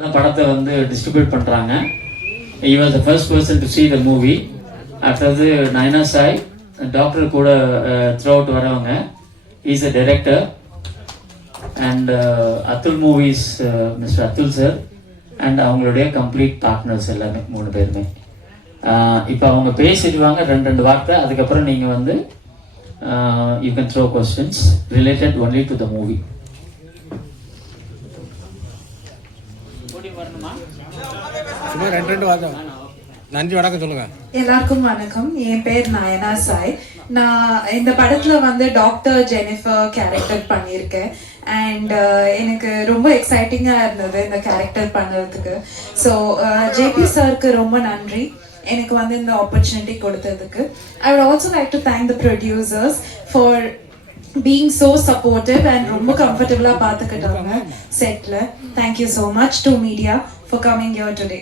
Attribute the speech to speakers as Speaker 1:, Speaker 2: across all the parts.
Speaker 1: படத்தை வந்து டிஸ்ட்ரிபியூட் பண்ணுறாங்க he was the first person to see the movie அடுத்தது நயனா சாய் டாக்டர் கூட த்ரூ அவுட் வரவங்க. Is a director and Atul movies mister Atul sir and அவங்களுடைய complete partners எல்லாமே மூணு பேருமே. இப்போ அவங்க பேசிடுவாங்க ரெண்டு ரெண்டு வார்த்தை. அதுக்கப்புறம் நீங்கள் வந்து you can throw questions related only to the movie
Speaker 2: சும்மா ரெண்டு ரெண்டு வாதம் நன்றி வணக்கம் சொல்லுங்க.
Speaker 3: எல்லாருக்கும் வணக்கம். என் பேர் நயனா சாய். நான் இந்த படத்துல வந்து டாக்டர் ஜெனிஃபர் கேரக்டர் பண்ணியிருக்கேன். அண்ட் uh, எனக்கு ரொம்ப எக்ஸைட்டிங்காக இருந்தது இந்த கேரக்டர் பண்ணுறதுக்கு ஸோ ஜேபி uh, சாருக்கு ரொம்ப நன்றி. எனக்கு வந்து இந்த ஆப்பர்ச்சுனிட்டி கொடுத்ததுக்கு. I would also like to thank the producers for being so supportive and ரொம்ப கம்ஃபர்டபுளாக பார்த்துக்கிட்டாங்க settle thank you so much to media for coming your today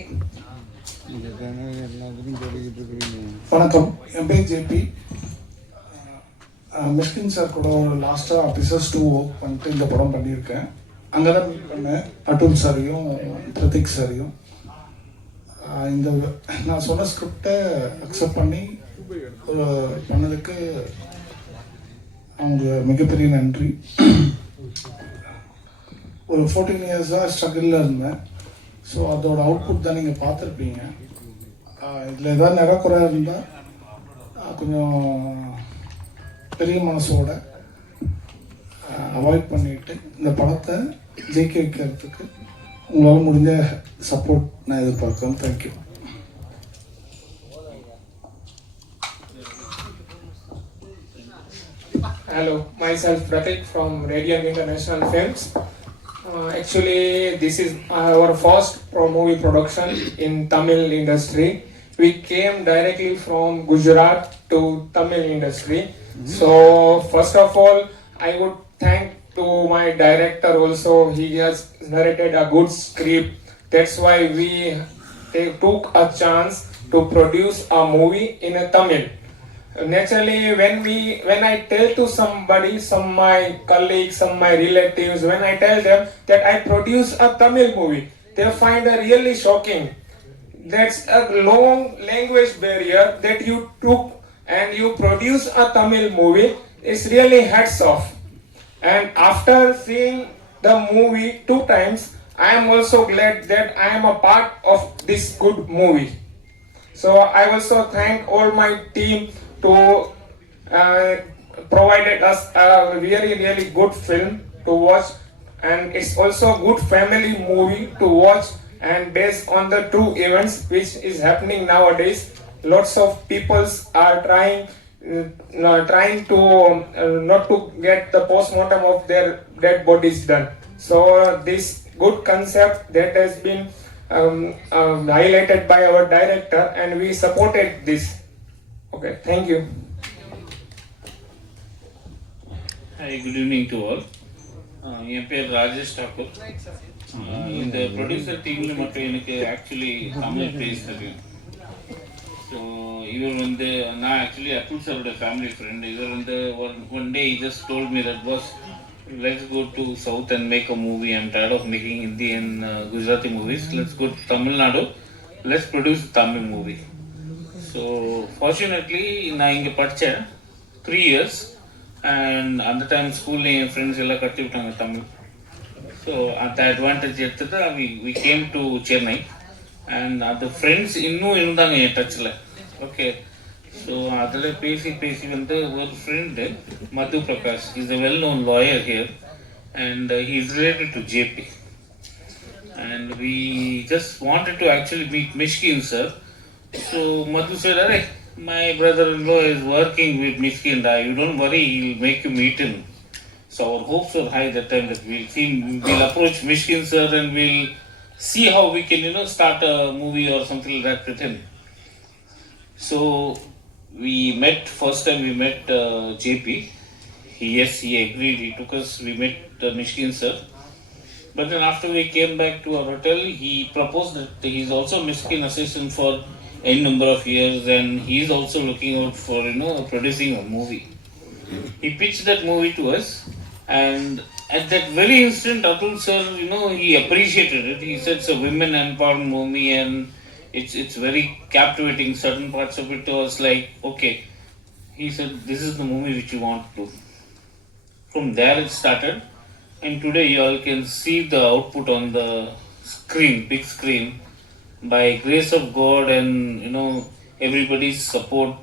Speaker 4: வணக்கம். என் பேர் ஜேபி மிஷ்கின் சார் கூட லாஸ்ட்டாக பிசர்ஸ் டூ ஒர்க் பண்ணிட்டு இந்த படம் பண்ணியிருக்கேன். அங்கே தான் மீட் பண்ணேன். அட்டுல் சாரையும் பிரதீக் சாரையும். இந்த நான் சொன்ன ஸ்கிரிப்டை அக்செப்ட் பண்ணி ஒரு பண்ணதுக்கு அவங்க மிகப்பெரிய நன்றி. ஒரு ஃபோர்டீன் இயர்ஸாக ஸ்ட்ரகிளில் இருந்தேன். ஸோ அதோட அவுட்புட் தான் நீங்கள் பார்த்துருப்பீங்க. இதில் ஏதாவது நிறக்குறை இருந்தால் கொஞ்சம் பெரிய மனசோட அவாய்ட் பண்ணிட்டு இந்த படத்தை ஜெயிக்க வைக்கிறதுக்கு உங்களால் முடிஞ்ச சப்போர்ட் நான் எதிர்பார்க்குறேன். Thank you
Speaker 5: Hello, myself Pratik from Radiant International Films. Uh, actually, this is our first pro movie production in Tamil industry. We came directly from Gujarat to Tamil industry. So, first of all, I would thank to my director also. He has narrated a good script. That's why we took a chance to produce a movie in a Tamil naturally when we when i tell to somebody some my colleagues some my relatives when i tell them that i produce a tamil movie they find it really shocking. That's a long language barrier that you took and you produce a tamil movie. Is really hats off. And after seeing the movie two times i am also glad that i am a part of this good movie. So I also thank all my team to uh, provided us a really really good film to watch, and it's also a good family movie to watch and based on the true events which is happening nowadays. Lots of peoples are trying. Uh, trying to uh, not to get the postmortem of their dead bodies done. So uh, this good concept that has been um, um, highlighted by our director and we supported this okay thank you.
Speaker 6: Hi good evening to all என் பேர் Rajesh Thakur Uh, இந்த producer டீம்ல மட்டும் எனக்கு actually Tamil பேச தெரியும் so இவர் வந்து நான் ஆக்சுவலி அத்துல் சாரோட ஃபேமிலி ஃப்ரெண்ட் இவர் வந்து one one day just told me that was let's go to south and make a movie I'm tired of making Hindi and Gujarati movies let's go Tamil Nadu let's produce Tamil movie so fortunately நான் இங்கே படித்தேன் three years and அந்த time ஸ்கூல்ல என் friends எல்லாம் கட்டி விட்டாங்க Tamil. So அந்த அட்வான்டேஜ் எடுத்துட்டு we we came to Chennai and அந்த ஃப்ரெண்ட்ஸ் இன்னும் இருந்தாங்க என் டச்சில் ஓகே ஸோ அதில் பேசி பேசி வந்து ஒரு friend Madhu Prakash. Is a well known lawyer here. And uh, he is related to JP and we just wanted to actually meet Mishkin sir. So Madhu said, Arey, my brother-in-law is working with Mishkin Da. You don't worry, he'll make you meet him. So our hopes were high that time that we'll see, we'll approach Mishkin sir and we'll see how we can, you know, start a movie or something like that with him. So we met, first time we met uh, JP. He, yes, he agreed. He took us, we met uh, Mishkin sir. But then after we came back to our hotel, he proposed that he's also Miskin assistant for a number of years and he's also looking out for, you know, producing a movie. He pitched that movie to us and at that very instant, Atul sir, you know, he appreciated it. He said it's a women empowerment movie and it's it's very captivating. Certain parts of it was like, okay. He said, this is the movie which you want to. From there it started, and today you all can see the output on the screen, big screen. By grace of God and you know everybody's support,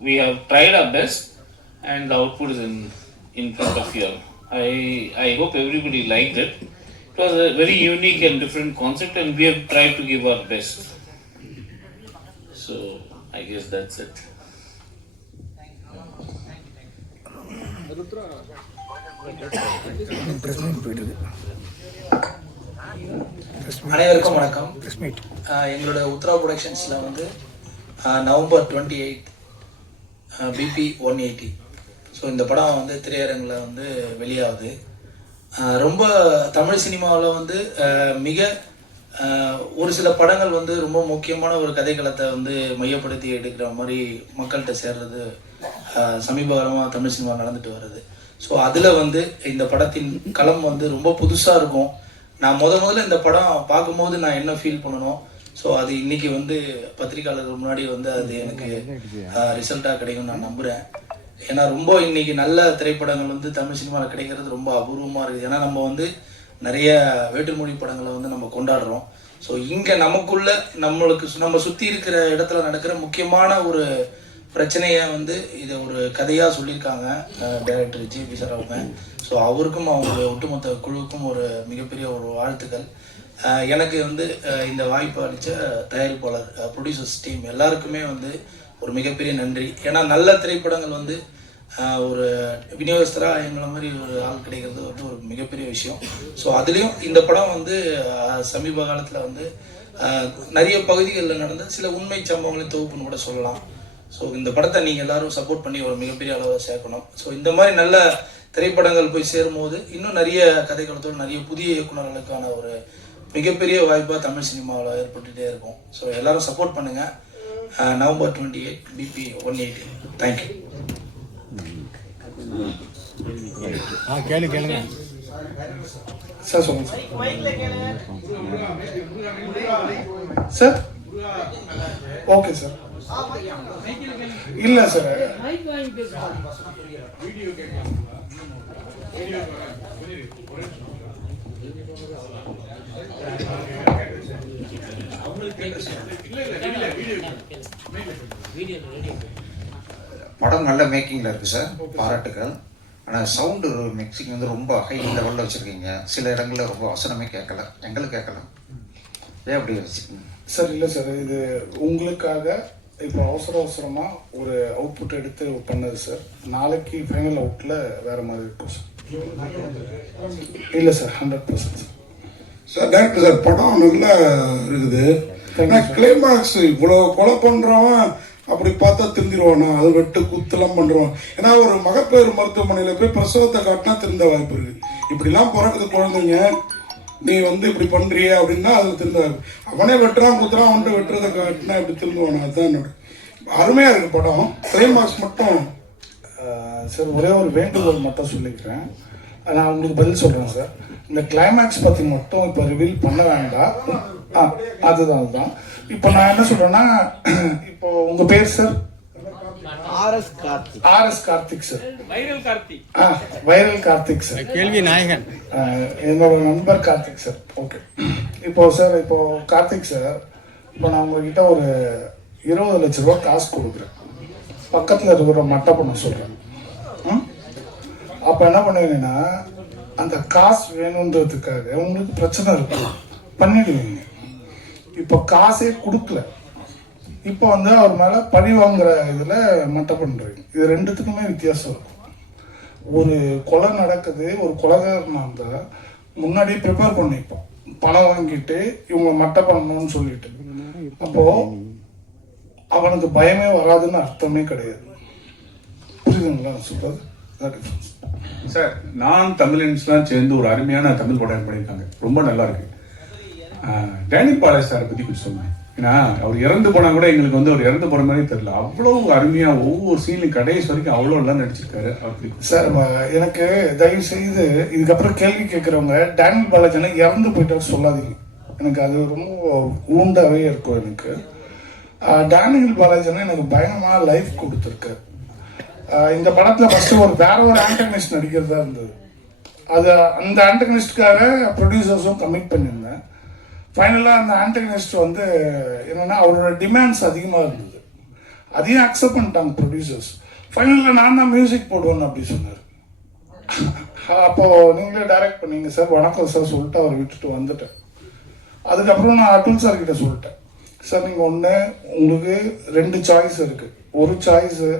Speaker 6: we have tried our best, and the output is in in front of you. I I hope everybody liked it. It was a very unique and different concept, and we have tried to give our best. So I guess that's it.
Speaker 7: அனைவருக்கும் வணக்கம். எங்களோட உத்ரா ப்ரொடக்ஷன்ஸில் வந்து November twenty eight PP one eighty so இந்த படம் வந்து திரையரங்கில் வந்து வெளியாகுது. ரொம்ப தமிழ் சினிமாவில் வந்து மிக ஒரு சில படங்கள் வந்து ரொம்ப முக்கியமான ஒரு கதைக்களத்தை வந்து மையப்படுத்தி எடுக்கிற மாதிரி மக்கள்கிட்ட சேர்றது ஆஹ் சமீப காலமாக தமிழ் சினிமா நடந்துட்டு வருது ஸோ அதில் வந்து இந்த படத்தின் களம் வந்து ரொம்ப புதுசாக இருக்கும். நான் முத முதல்ல இந்த படம் பார்க்கும்போது நான் என்ன ஃபீல் பண்ணணும் ஸோ அது இன்னைக்கு வந்து பத்திரிக்கையாளர்கள் முன்னாடி வந்து அது எனக்கு ரிசல்ட்டாக கிடைக்கும் நான் நம்புகிறேன் ஏன்னா ரொம்ப இன்னைக்கு நல்ல திரைப்படங்கள் வந்து தமிழ் சினிமாவில் கிடைக்கிறது ரொம்ப அபூர்வமாக இருக்குது. ஏன்னா நம்ம வந்து நிறைய வேற்றுமொழி படங்களை வந்து நம்ம கொண்டாடுறோம். ஸோ இங்கே நமக்குள்ள நம்மளுக்கு சு- நம்ம சுற்றி இருக்கிற இடத்துல நடக்கிற முக்கியமான ஒரு பிரச்சனையை வந்து இதை ஒரு கதையாக சொல்லியிருக்காங்க டைரக்டர் ஜிபி சார் அவங்க. ஸோ அவருக்கும் அவங்க ஒட்டுமொத்த குழுவுக்கும் ஒரு மிகப்பெரிய ஒரு வாழ்த்துக்கள். எனக்கு வந்து இந்த வாய்ப்பு அளித்த தயாரிப்பாளர் ப்ரொடியூசர்ஸ் டீம் எல்லாருக்குமே வந்து ஒரு மிகப்பெரிய நன்றி. ஏன்னா நல்ல திரைப்படங்கள் வந்து ஒரு விநியோகஸ்தராக எங்களை மாதிரி ஒரு ஆள் கிடைக்கிறது வந்து ஒரு மிகப்பெரிய விஷயம். ஸோ அதுலேயும் இந்த படம் வந்து சமீப காலத்தில் வந்து நிறைய பகுதிகளில் நடந்த சில உண்மை சம்பவங்களின் தொகுப்புன்னு கூட சொல்லலாம். ஸோ இந்த படத்தை நீங்கள் எல்லாரும் சப்போர்ட் பண்ணி ஒரு மிகப்பெரிய அளவில் சேர்க்கணும். ஸோ இந்த மாதிரி நல்ல திரைப்படங்கள் போய் சேரும்போது இன்னும் நிறைய கதைக்களத்தோடு நிறைய புதிய இயக்குனர்களுக்கான ஒரு மிகப்பெரிய வாய்ப்பாக தமிழ் சினிமாவில் ஏற்பட்டுகிட்டே இருக்கும். ஸோ எல்லாரும் சப்போர்ட் பண்ணுங்கள் November twenty eight PP one eighty thank you
Speaker 2: ஆ கேளு கேளுங்க.
Speaker 4: சார் சொல்லுங்க சார். சார்? ஓகே சார் இல்லை சார்
Speaker 8: படம் நல்ல மேக்கிங்கில் இருக்குது சார் பாராட்டுகள் ஆனால் சவுண்டு மிக்சிங் வந்து ரொம்ப ஹை லெவலில் வச்சுருக்கீங்க. சில இடங்களில் ரொம்ப வசனமே கேட்கல. எங்களுக்கு கேட்கல. ஏன் அப்படி வச்சுருக்கீங்க
Speaker 4: சார் இல்லை சார் இது உங்களுக்காக இப்போ அவசர அவசரமாக ஒரு அவுட்புட் எடுத்து பண்ணது சார் நாளைக்கு ஃபைனல் அவுட்டில் வேறு மாதிரி இருக்கும் சார் இல்லை sir hundred percent sir
Speaker 9: sir director sir படம் நல்லா இருக்குது. ஆனால் கிளைமாக்ஸ் இவ்வளோ கொலை பண்ணுறவன் அப்படி பார்த்தா திருந்திடுவானா அது வெட்டு குத்துலாம் பண்ணுறோம் ஏன்னா ஒரு மகப்பேறு மருத்துவமனையில் போய் பிரசவத்தை காட்டினா திருந்த வாய்ப்பு இருக்குது இப்படிலாம் பிறக்குது குழந்தைங்க. நீ வந்து இப்படி பண்ணுறிய அப்படின்னா அது திரும்ப அவனே வெட்டுறான் குத்துறான் அவன்ட்டு வெட்டுறதை காட்டினா இப்படி திரும்புவான் அதுதான் என்னோட அருமையாக இருக்குது படம். கிளைமாக்ஸ் மட்டும்
Speaker 4: சார் ஒரே ஒரு வேண்டுகோள் மட்டும் சொல்லிக்கிறேன். நான் உங்களுக்கு பதில் சொல்கிறேன் சார். இந்த கிளைமேக்ஸ் பற்றி மட்டும் இப்போ ரிவீல் பண்ண வேண்டாம். ஆ அதுதான் அதுதான். இப்போ நான் என்ன சொல்கிறேன்னா இப்போ உங்கள் பேர் sir?
Speaker 2: RS Karthik
Speaker 4: RS Karthik sir. ஆ வைரல் கார்த்திக் சார்
Speaker 2: கேள்வி நாயகன்
Speaker 4: என்னோட நண்பர் கார்த்திக் சார் ஓகே இப்போ சார் இப்போ கார்த்திக் சார் இப்போ நான் உங்ககிட்ட ஒரு இருபது லட்ச ரூபா காசு கொடுக்குறேன். பக்கத்தில் இருக்கிற மட்டை பண்ண சொல்கிறேன் ம்? அப்போ என்ன பண்ணுவீங்கன்னா அந்த காசு வேணுன்றதுக்காக உங்களுக்கு பிரச்சனை இருக்கும். பண்ணிடுவீங்க. இப்போ காசே கொடுக்கல. இப்போ வந்து அவர் மேலே பழி வாங்குற இதில் மட்டை பண்ணுறீங்க இது ரெண்டுத்துக்குமே வித்தியாசம் இருக்கும் ஒரு கொலை நடக்குது ஒரு கொலைகாரனா இருந்தால் முன்னாடியே ப்ரிப்பேர் பண்ணிப்போம் பணம் வாங்கிட்டு இவங்க மட்டை பண்ணணும்னு சொல்லிட்டு. அப்போ அவனுக்கு பயமே வராதுன்னு அர்த்தமே கிடையாது. புரியுதுங்களா சூப்பர்
Speaker 10: சார் நான் தமிழன்ஸ்லாம் சேர்ந்து ஒரு அருமையான தமிழ் படம் பண்ணியிருக்காங்க. ரொம்ப நல்லா இருக்கு. டேனி டேனியல் சாரை பற்றி கொஞ்சம் சொன்னேன் ஏன்னா அவர் இறந்து போனால் கூட எங்களுக்கு வந்து அவர் இறந்து போன மாதிரி தெரியல. அவ்வளோ அருமையாக ஒவ்வொரு சீன்லையும் கடைசி வரைக்கும் அவ்வளோ எல்லாம் நடிச்சிருக்காரு அப்படி
Speaker 4: சார் எனக்கு தயவு செய்து இதுக்கப்புறம் கேள்வி கேட்குறவங்க டேனியல் பாலாஜனை இறந்து போயிட்டாரு சொல்லாதீங்க. எனக்கு அது ரொம்ப ஊண்டாவே இருக்கும் எனக்கு. டேனியல் பாலாஜனை எனக்கு பயங்கரமாக லைஃப் கொடுத்துருக்கு இந்த படத்தில் ஃபஸ்ட்டு ஒரு வேற ஒரு ஆண்டகனிஸ்ட் நடிக்கிறதா இருந்தது. அது அந்த ஆண்டகனிஸ்டுக்காக ப்ரொடியூசர்ஸும் கமிட் பண்ணியிருந்தேன். ஃபைனலாக அந்த ஆண்டகனிஸ்ட் வந்து என்னென்னா அவரோட டிமாண்ட்ஸ் அதிகமாக இருந்தது. அதையும் அக்செப்ட் பண்ணிட்டாங்க ப்ரொடியூசர்ஸ் ஃபைனலில் நான் தான் மியூசிக் போடுவேன்னு அப்படி சொன்னார். அப்போ நீங்களே டைரக்ட் பண்ணீங்க சார் வணக்கம் சார் சொல்லிட்டு அவர் விட்டுட்டு வந்துட்டேன். அதுக்கப்புறம் நான் அட்டுல் சார் கிட்ட சொல்லிட்டேன். சார் நீங்கள் ஒன்று உங்களுக்கு ரெண்டு சாய்ஸ் இருக்குது ஒரு சாய்ஸு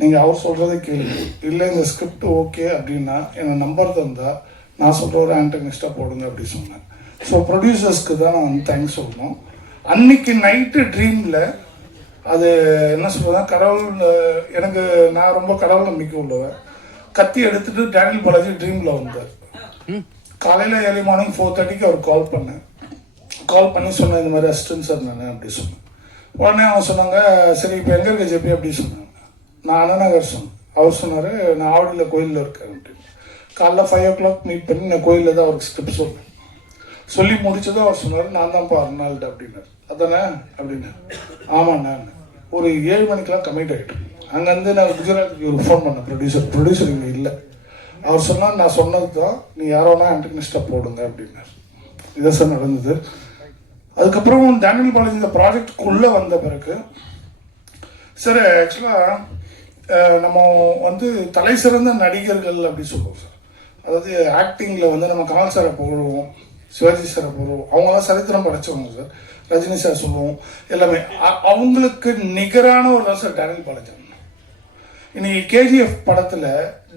Speaker 4: நீங்கள் அவர் சொல்கிறத கேளுங்க. இல்லை இந்த ஸ்கிரிப்ட் ஓகே அப்படின்னா என்னை நம்பர் தந்தால் நான் சொல்கிற ஒரு ஆண்டனிஸ்டாக போடுங்க அப்படி சொன்னேன். ஸோ ப்ரொடியூசர்ஸ்க்கு தான் நான் வந்து தேங்க்ஸ் சொல்லணும். அன்னைக்கு நைட்டு ட்ரீமில் அது என்ன சொல்றதா கடவுள் எனக்கு நான் ரொம்ப கடவுள் நம்பிக்கை உள்ளவன். கத்தி எடுத்துட்டு டேனியல் பாலாஜி ட்ரீம்ல வந்தார். காலையில ஏர்லி மார்னிங் ஃபோர் தேர்ட்டிக்கு அவர் கால் பண்ணேன் கால் பண்ணி சொன்னேன் இந்த மாதிரி அசிஸ்டன்ட் சார் நான் அப்படி சொன்னேன். உடனே அவங்க சொன்னாங்க சரி இப்போ எங்க இருக்க ஜெபி? அப்படி சொன்னாங்க. நான் அண்ணநகர் சொன்னேன். அவர் சொன்னாரு நான் ஆவடியில் கோயிலில் இருக்கேன் அப்படின்னு காலைல ஃபைவ் ஓ கிளாக் மீட் பண்ணி நான் கோயிலில் தான் அவருக்கு ஸ்கிரிப்ட் சொன்னேன் சொல்லி முடிச்சதும் அவர் சொன்னார் நான் தான்ப்பா பா அர்னால்டு அப்படின்னாரு. அதானே? அப்படின்னு ஆமாண்ணா. ஒரு ஏழு மணிக்கெலாம் கமிட் ஆகிட்டோம் அங்கேருந்து நான் குஜராத்துக்கு ஒரு ஃபோன் பண்ணேன் ப்ரொடியூசர் ப்ரொடியூசர் இங்கே இல்லை. அவர் சொன்னால் நான் சொன்னது தான். நீ யாரோனா ஆண்டனிஸ்டாக போடுங்க அப்படின்னார். இதான் சார் நடந்தது. அதுக்கப்புறம் டேனியல் காலேஜ் இந்த ப்ராஜெக்டுக்குள்ளே வந்த பிறகு சார் ஆக்சுவலாக நம்ம வந்து தலை சிறந்த நடிகர்கள் அப்படி சொல்லுவோம் சார் அதாவது ஆக்டிங்கில் வந்து நம்ம கமல் சாரை புகழுவோம் சிவாஜி சாரை புகழுவோம் அவங்களாம் சரித்திரம் படைச்சவங்க சார். ரஜினி சார் சொல்லுவோம். எல்லாமே. அ- அவங்களுக்கு நிகரான ஒரு தான் சார் டேனியல் பாலஜன் அண்ணன். இன்னைக்கு கேஜிஎஃப் படத்தில்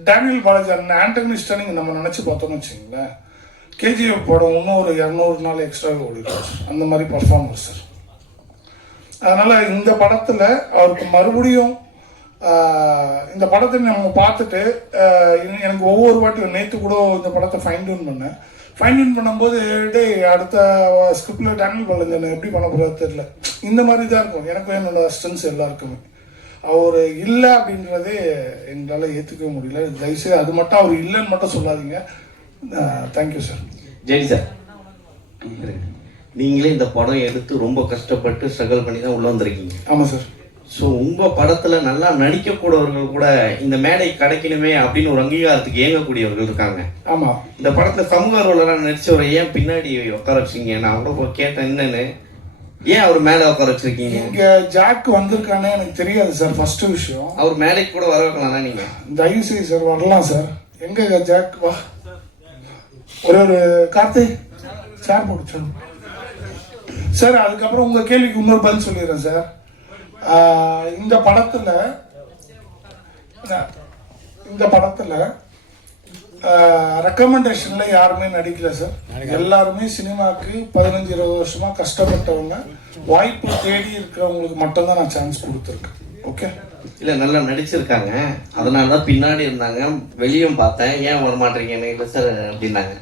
Speaker 4: டேனியல் பாலஜன் அண்ணன் ஆண்டகனிஸ்டாக நீங்கள் நம்ம நினச்சி பார்த்தோம்னு வச்சுங்களேன் கேஜிஎஃப் படம் இன்னும் ஒரு இரநூறு நாள் எக்ஸ்ட்ரா ஓடிடும் அந்த மாதிரி பர்ஃபார்மன்ஸ் சார். அதனால் இந்த படத்தில் அவருக்கு மறுபடியும் இந்த படத்தை நம்ம பார்த்துட்டு எனக்கு ஒவ்வொரு வாட்டியும் நேற்று கூட இந்த படத்தை ஃபைன் டூன் பண்ணேன். ஃபைன் டியூன் பண்ணும்போது டேய் அடுத்த ஸ்கிரிப்டில் டேனியல் பாலஞ்சன் எப்படி பண்ண போகிறது தெரியல. இந்த மாதிரி தான் இருக்கும். எனக்கும் என்னோட அசிஸ்டன்ஸ் எல்லாருக்குமே. அவர் இல்லை அப்படின்றதே எங்களால் ஏற்றுக்கவே முடியல. தயவுசெய்து அது மட்டும் அவர் இல்லைன்னு மட்டும் சொல்லாதீங்க. தேங்க்யூ சார்
Speaker 11: ஜெய் சார் நீங்களே இந்த படம் எடுத்து ரொம்ப கஷ்டப்பட்டு ஸ்ட்ரகிள் பண்ணி தான் உள்ள வந்திருக்கீங்க.
Speaker 4: ஆமாம் சார்
Speaker 11: ஸோ உங்க படத்துல நல்லா நடிக்கக்கூடியவர்கள் கூட இந்த மேடை கிடைக்கணுமே அப்படின்னு ஒரு அங்கீகாரத்துக்கு ஏங்கக்கூடியவர்கள் இருக்காங்க.
Speaker 4: ஆமாம்
Speaker 11: இந்த படத்துல சமூக ஆர்வலராக நடிச்சவரை ஏன் பின்னாடி உட்கார வச்சீங்க நான் கூட போய் கேட்டேன். என்னன்னு? ஏன் அவர் மேலே உட்கார வச்சிருக்கீங்க?
Speaker 4: இங்க ஜாக் வந்திருக்கானே எனக்கு தெரியாது சார் ஃபர்ஸ்ட் விஷயம்.
Speaker 11: அவர் மேடைக்கு கூட வர வைக்கலாம் நீங்க?
Speaker 4: தயவு செய்து சார் வரலாம் சார். எங்க ஜாக்? வா. ஒரே ஒரு கார்த்தி சார் போட்டு. சார் அதுக்கப்புறம் உங்க கேள்விக்கு இன்னொரு பதில் சொல்லிடுறேன் சார். இந்த படத்துல இந்த படத்துல ரெக்கமெண்டேஷன்ல யாருமே நடிக்கல சார் எல்லாருமே சினிமாக்கு பதினஞ்சு இருபது வருஷமா கஷ்டப்பட்டவங்க. வாய்ப்பு தேடி இருக்கிறவங்களுக்கு மட்டும்தான் நான் சான்ஸ் கொடுத்துருக்கேன். ஓகே
Speaker 11: இல்ல நல்லா நடிச்சிருக்காங்க. அதனால தான் பின்னாடி இருந்தாங்க. வெளியும் பார்த்தேன். ஏன் வர மாட்டீங்கன்னு இல்லை சார் அப்படின்னாங்க.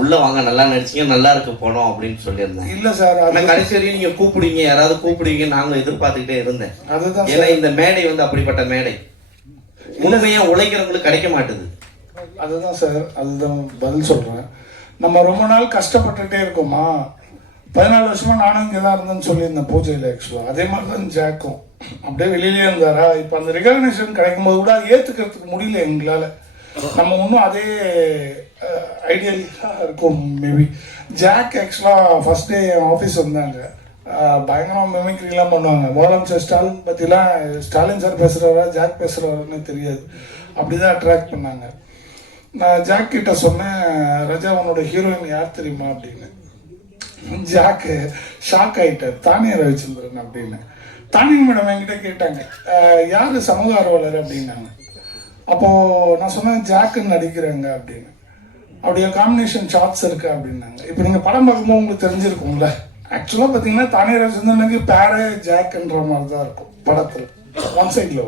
Speaker 11: உள்ள வாங்க நல்லா நடிச்சீங்க நல்லா இருக்கு படம் அப்படின்னு சொல்லியிருந்தேன்.
Speaker 4: இல்ல சார் அது
Speaker 11: கடைசி வரையும் நீங்க கூப்பிடுவீங்க யாராவது கூப்பிடுவீங்க நாங்க எதிர்பார்த்துக்கிட்டே இருந்தேன்.
Speaker 4: அதுதான்
Speaker 11: ஏன்னா இந்த மேடை வந்து அப்படிப்பட்ட மேடை. உண்மையா உழைக்கிறவங்களுக்கு கிடைக்க மாட்டுது.
Speaker 4: அதுதான் சார் அதுதான் பதில் சொல்றேன். நம்ம ரொம்ப நாள் கஷ்டப்பட்டுட்டே இருக்கோமா? பதினாலு வருஷமா நானும் இங்கே தான் இருந்தேன்னு சொல்லியிருந்தேன் பூஜையில் ஆக்சுவலாக அதே மாதிரி தான் ஜாக்கும். அப்படியே வெளியிலே இருந்தாரா? இப்போ அந்த ரெகக்னேஷன் கிடைக்கும் போது கூட ஏற்றுக்கிறதுக்கு முடியல எங்களால். நம்ம இன்னும் அதே ஐடியலாக இருக்கும் மேபி ஜாக் ஆக்சுவலாக ஃபஸ்ட் டே என் ஆஃபீஸ் வந்தாங்க. பயங்கரமாக பயங்கரமா மெமிக்ரிலாம் பண்ணுவாங்க. முதலமைச்சர் ஸ்டாலின் பற்றிலாம் ஸ்டாலின் சார் பேசுகிறாரா ஜாக் பேசுகிறாருன்னு தெரியாது. அப்படி தான் அட்ராக்ட் பண்ணாங்க. நான் ஜாக் கிட்ட சொன்னேன் ரஜா உன்னோட ஹீரோயின் யார் தெரியுமா? அப்படின்னு. ஜாக்கு ஷாக் ஆயிட்டார். தானிய ரவிச்சந்திரன் அப்படின்னு. தானிய மேடம் என்கிட்ட கேட்டாங்க. யார் சமூக ஆர்வலர்? அப்படின்னாங்க. அப்போ நான் சொன்னேன் ஜாக்குன்னு நடிக்கிறேங்க அப்படின்னு. அப்படியே காம்பினேஷன் ஷார்ட்ஸ் இருக்கு அப்படின்னாங்க. இப்போ நீங்க படம் பார்க்கும்போது உங்களுக்கு தெரிஞ்சிருக்கும்ல. ஆக்சுவலாக பார்த்தீங்கன்னா தானிய ரவிச்சந்திரனுக்கு பேரே ஜாக்ன்ற மாதிரி தான் இருக்கும் படத்தில். ஒன் சைடில்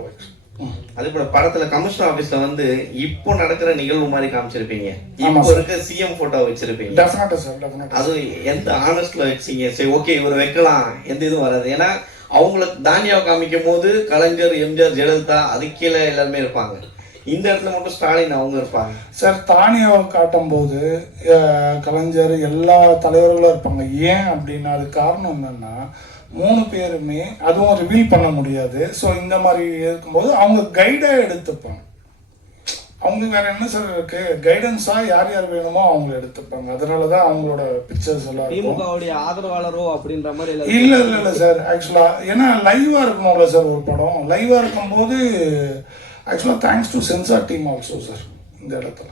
Speaker 11: அதே போல படத்துல கமிஷனர் ஆபீஸ்ல வந்து இப்போ நடக்கிற நிகழ்வு மாதிரி காமிச்சிருப்பீங்க. இப்போ. இருக்க சிஎம் போட்டோ வச்சிருப்பீங்க. அது எந்த ஆனஸ்ட்ல வச்சீங்க? சரி ஓகே இவர் வைக்கலாம். எந்த இதுவும் வராது. ஏன்னா அவங்களுக்கு தானியாவை காமிக்கும் போது கலைஞர் எம்ஜிஆர் ஜெயலலிதா அதுக்கு கீழே எல்லாருமே இருப்பாங்க. இந்த இடத்துல மட்டும் ஸ்டாலின் அவங்க இருப்பாங்க.
Speaker 4: சார் தானியாவை காட்டும் போது கலைஞர் எல்லா தலைவர்களும் இருப்பாங்க. ஏன் அப்படின்னா அது காரணம் என்னன்னா மூணு பேருமே அதுவும் ரிவீல் பண்ண முடியாது. ஸோ இந்த மாதிரி இருக்கும்போது அவங்க கைடாக எடுத்துப்பாங்க. அவங்களுக்கு வேற என்ன சார் இருக்கு? கைடன்ஸா யார் யார் வேணுமோ அவங்க எடுத்துப்பாங்க. அதனால தான் அவங்களோட பிக்சர்ஸ் எல்லாம்
Speaker 2: திமுகவுடைய ஆதரவாளரோ அப்படின்ற மாதிரி
Speaker 4: இல்ல இல்ல இல்ல சார் ஆக்சுவலா ஏன்னா லைவா இருக்கணும்ல சார் ஒரு படம். லைவா இருக்கும்போது ஆக்சுவலா thanks to censor team also sir இந்த இடத்துல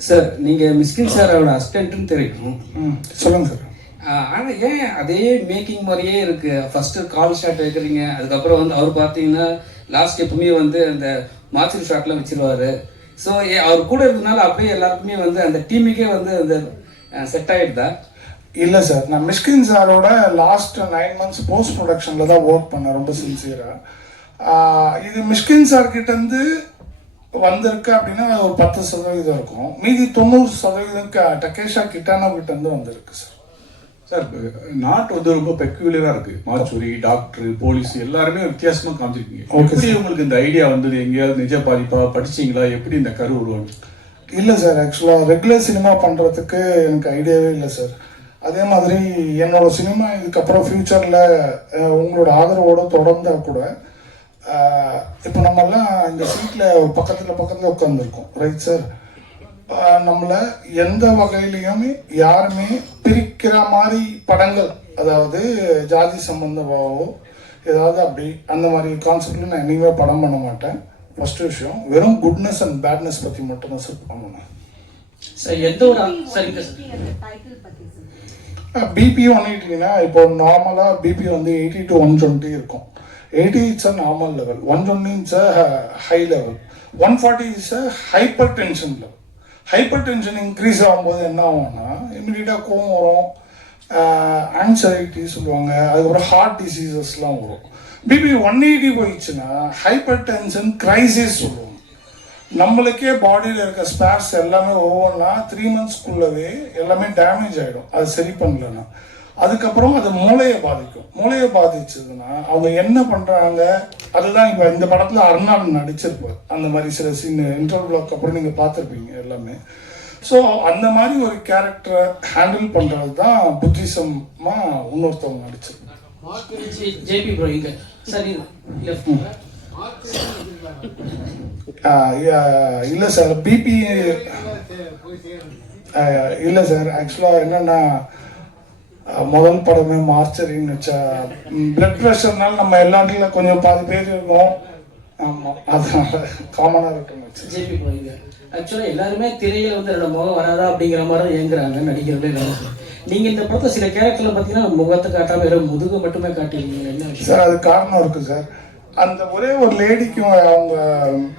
Speaker 12: சார் நீங்க மிஸ்கின் சாரோட அசிஸ்டன்ட்னு தெரியும்?
Speaker 4: ம் சொல்லுங்க சார்
Speaker 12: ஆஹ் ஆனா ஏன் அதே மேக்கிங் மாதிரியே இருக்கு? ஃபர்ஸ்ட் கால் ஷாட் வைக்கிறீங்க அதுக்கப்புறம் வந்து அவர் பார்த்தீங்கன்னா லாஸ்ட் எப்பவுமே வந்து அந்த மார்ச்சல் ஷாட்லாம் வச்சிருவாரு. ஸோ அவர் கூட இருந்தனால அப்படியே எல்லாருக்குமே வந்து அந்த டீமுக்கே வந்து அந்த செட் ஆயிடுதா?
Speaker 4: இல்ல சார் நான் மிஷ்கின் சாரோட லாஸ்ட் நைன் மந்த்ஸ் போஸ்ட் ப்ரொடக்ஷன்ல தான் ஒர்க் பண்ணேன் ரொம்ப சின்சியரா இது மிஷ்கின் சார் கிட்ட இருந்து வந்திருக்கு அப்படின்னா ஒரு பத்து சதவீதம் இருக்கும். மீதி தொண்ணூறு சதவீதம் டக்கேஷா கிட்டானோ கிட்ட இருந்து வந்திருக்கு சார்.
Speaker 10: சார் நாட்டு வந்து ரொம்ப பெக்குலரா இருக்கு. மாச்சூரி டாக்டர் போலீஸ் எல்லாருமே வித்தியாசமா காமிச்சிருக்கீங்க. எப்படி. உங்களுக்கு இந்த ஐடியா வந்தது? எங்கேயாவது நிஜ பாதிப்பா? படிச்சீங்களா? எப்படி இந்த கரு உருவாங்க
Speaker 4: இல்லை சார். ஆக்சுவலாக ரெகுலர் சினிமா பண்ணுறதுக்கு எனக்கு ஐடியாவே இல்லை சார். அதே மாதிரி என்னோட சினிமா இதுக்கப்புறம் ஃப்யூச்சரில் உங்களோட ஆதரவோட தொடர்ந்தா கூட இப்போ நம்மெல்லாம் இந்த சீட்டில் பக்கத்தில் பக்கத்தில் உட்காந்துருக்கோம் ரைட் சார் நம்மளை எந்த வகையிலையுமே யாருமே பிரிக்கிற மாதிரி படங்கள் அதாவது ஜாதி சம்பந்தமாவோ ஏதாவது அப்படி அந்த மாதிரி கான்செப்டில் நான் என்னைக்குமே படம் பண்ண மாட்டேன். ஃபர்ஸ்ட் விஷயம் வெறும் குட்னஸ் அண்ட் பேட்னஸ் பற்றி மட்டும்தான் சார் பண்ணுவேன்
Speaker 12: சார் எந்த ஒரு சரிங்க சார்
Speaker 4: பிபி ஒன் எயிட்டினா இப்போ நார்மலாக பிபி வந்து எயிட்டி டு ஒன் டுவெண்ட்டி இருக்கும். Eighty it's a normal level one twenty it's a high level one forty it's a hypertension level hypertension increase ஆகும்போது என்ன ஆகும்னா இம்மிடியட்டாக கோவம் வரும். ஆன்சைட்டி சொல்லுவாங்க. அதுக்கப்புறம் ஹார்ட் டிசீசஸ்லாம் வரும். பிபி ஒன் எயிட்டி போயிடுச்சுன்னா ஹைப்பர் டென்ஷன் கிரைசிஸ் சொல்லுவாங்க. நம்மளுக்கே பாடியில் இருக்க ஸ்பேர்ஸ் எல்லாமே ஒவ்வொன்றா த்ரீ மந்த்ஸ்க்குள்ளவே எல்லாமே டேமேஜ் ஆகிடும் அது சரி பண்ணலன்னா. அதுக்கப்புறம் அது மூளையை பாதிக்கும். மூளையை பாதிச்சதுன்னா அவங்க என்ன பண்ணுறாங்க அதுதான் இப்போ இந்த படத்தில் அர்ணால் நடிச்சிருப்பார். அந்த மாதிரி சில சீன் இன்டர்வியூக்கு அப்புறம் நீங்கள் பார்த்துருப்பீங்க எல்லாமே. ஸோ அந்த மாதிரி ஒரு கேரக்டரை ஹேண்டில் பண்ணுறது தான் புத்திசமாக இன்னொருத்தவங்க
Speaker 12: லெஃப்ட்
Speaker 4: இல்லை சார் பிபி இல்லை சார் ஆக்சுவலாக என்னென்னா முதல் படமே மார்ச்சரின்னு வச்சா பிளட் ப்ரெஷர்னால நம்ம எல்லா இடத்துல கொஞ்சம் பாதி பேர் இருக்கோம் ஆமாம் அதனால காமனாக வச்சு
Speaker 12: ஜேபி ப்ரோ இங்க ஆக்சுவலாக எல்லாருமே திரையில வந்து என்னோட முகம் வராதா அப்படிங்கிற மாதிரி ஏங்குறாங்க நடிக்கிறதே இல்லாம. நீங்க இந்த படத்தை சில கேரக்டர்ல பார்த்தீங்கன்னா முகத்தை காட்டாம வெறும் முதுகு மட்டுமே காட்டிருக்கீங்க என்ன
Speaker 4: சார் அது காரணம் இருக்கு சார். அந்த ஒரே ஒரு லேடிக்கும் அவங்க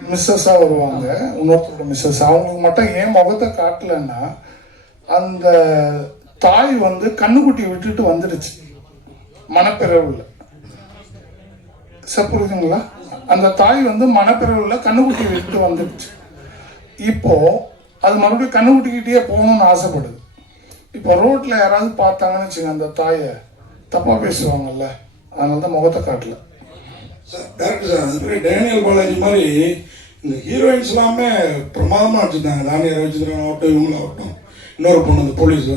Speaker 4: மிஸ்ஸஸாக வருவாங்க இன்னொருத்தரோட மிஸ்ஸஸ் அவங்களுக்கு மட்டும் ஏன் முகத்தை காட்டலன்னா அந்த தாய் வந்து கண்ணுக்குட்டி விட்டுட்டு வந்துடுச்சு. மனப்பிறவுல. சார் புரியுதுங்களா? அந்த தாய் வந்து மனப்பிறவுல கண்ணுக்குட்டி விட்டுட்டு வந்துடுச்சு. இப்போ அது மறுபடியும் கண்ணுக்குட்டிக்கிட்டே போகணும்னு ஆசைப்படுது. இப்போ ரோட்டில் யாராவது பார்த்தாங்கன்னு வச்சுங்க அந்த தாயை தப்பாக பேசுவாங்கல்ல அதனால தான் முகத்தை காட்டல.
Speaker 9: டேரக்டர் சார் அது மாதிரி டேனியல் பாலாஜி மாதிரி இந்த ஹீரோயின்ஸ் எல்லாமே பிரமாதமாக வச்சுருந்தாங்க தானியா ரவிச்சந்திரன் ஆகட்டும் இவங்களாகட்டும் இன்னொரு பொண்ணு இந்த போலீஸ்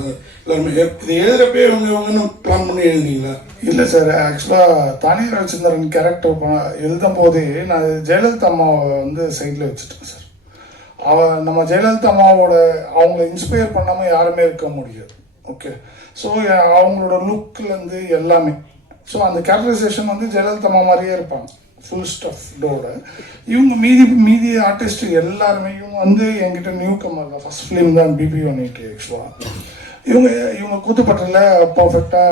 Speaker 9: இது எழுதுறப்பே இவங்க இவங்கன்னு பிளான் பண்ணி எழுதுனீங்களா?
Speaker 4: இல்லை சார் ஆக்சுவலாக தானிய ரவிச்சந்திரன் கேரக்டர் எழுதும் போதே நான் ஜெயலலிதா அம்மாவை வந்து சைடில் வச்சுட்டேன் சார். அவ நம்ம ஜெயலலிதா அம்மாவோட அவங்கள இன்ஸ்பயர் பண்ணாமல் யாருமே இருக்க முடியாது. ஓகே ஸோ அவங்களோட லுக்லேருந்து எல்லாமே. ஸோ அந்த கேரக்டரைசேஷன் வந்து ஜெயலலிதா அம்மா மாதிரியே இருப்பாங்க. ஃபுல் ஸ்டஃப்டோட இவங்க மீதி மீதி ஆர்டிஸ்ட் எல்லாருமே இவங்க வந்து என்கிட்ட நியூ கமர் தான். ஃபஸ்ட் ஃபிலிம் தான் பிபி ஒன் எயிட்டி ஆக்சுவலாக இவங்க இவங்க கூத்துப்பட்டில் பர்ஃபெக்டாக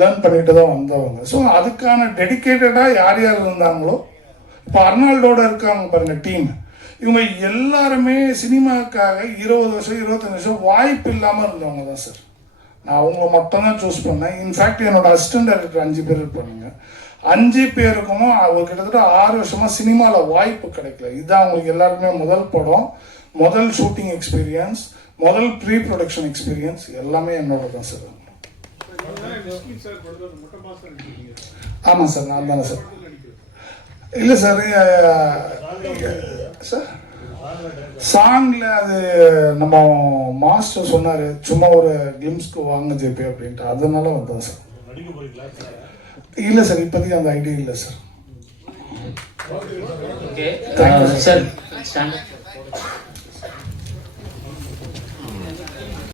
Speaker 4: லேர்ன் பண்ணிட்டு தான் வந்தவங்க. ஸோ அதுக்கான டெடிக்கேட்டடாக யார் யார் இருந்தாங்களோ இப்போ அர்னால்டோட இருக்காங்க பாருங்கள் டீம் இவங்க எல்லாருமே சினிமாக்காக இருபது வருஷம் இருபத்தஞ்சு வருஷம் வாய்ப்பு இல்லாமல் இருந்தவங்க தான் சார் நான் அவங்கள மட்டும்தான் சூஸ் பண்ணேன். இன்ஃபேக்ட் என்னோட அசிஸ்டன்ட் டைரக்டர் அஞ்சு பேர் இருப்பாங்க அஞ்சு பேருக்கும் அவங்க கிட்டத்தட்ட ஆறு வருஷமாக சினிமாவில் வாய்ப்பு கிடைக்கல. இதுதான் அவங்களுக்கு எல்லாருக்குமே முதல் படம் முதல் ஷூட்டிங் எக்ஸ்பீரியன்ஸ் முதல் ப்ரீ ப்ரொடக்ஷன் எக்ஸ்பீரியன்ஸ் எல்லாமே என்னோட தான் சார் ஆமாம் சார் நான் தானே சார் இல்லை சார் சார் சாங்ல அது நம்ம மாஸ்டர் சொன்னாரு சும்மா ஒரு கிளிம்ஸ்க்கு வாங்க ஜேபி அப்படின்ட்டு. அதனால வந்தோம் சார் இல்லை சார் இப்போதைக்கு அந்த ஐடியா இல்லை சார்
Speaker 1: stand up.